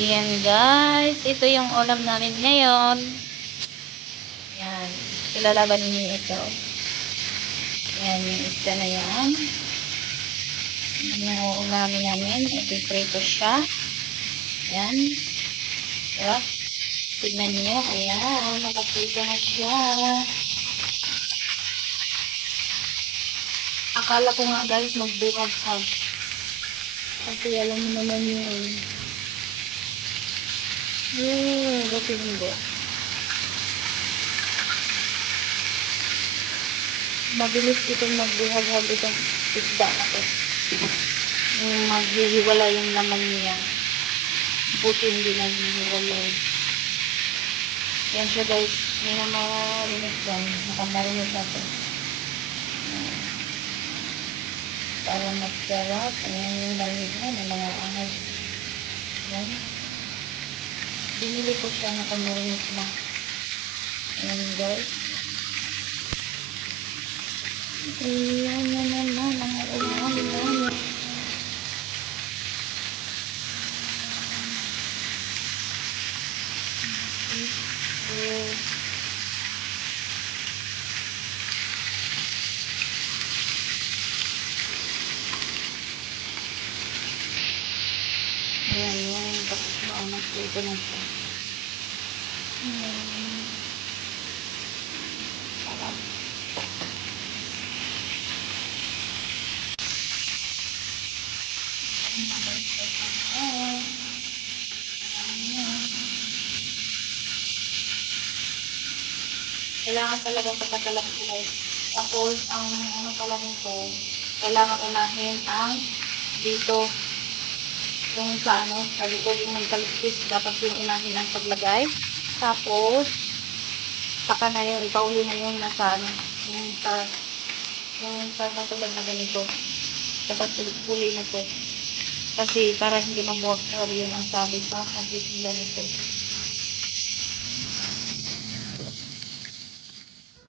Ayan guys, ito yung ulam namin ngayon. Yan, ilalaban niyo ito. Yan, yung isda na yan. Yan yung ulamin namin. Ito prito siya. Yan. Diba? Tignan niyo. Ayan, nakaprito na siya. Akala ko nga guys, magbukas ha. Kasi alam mo naman yun. Buti hindi. Mabilis itong magbuhag-hag itong isda na to. Maghihiwala yung laman niya. Buti hindi naghihiwalay. Yan siya guys. May na marinig dyan. Nakamarinig natin. Para masarap. Ayan yung marinig na. May mga ahas. Yan. Binili ko siya nakamarinig na. Ayan guys. Ayan na naman. Ang ulam namin. Ayan yun. Tapos maamas ko ito na siya. Sarap. Kailangan talaga pagkatalang ito guys. Tapos, ang ano pala nito, kailangan unahin ang dito, yung sa ano, sa likod yung magkaliskis, dapat yung unahin ang paglagay. Tapos, saka na yung, ipauli na yung nasa ano, yung sa natulad na ganito. Dapat uli na to. Kasi para hindi mag-water yun ang sabi pa, kasi ganito.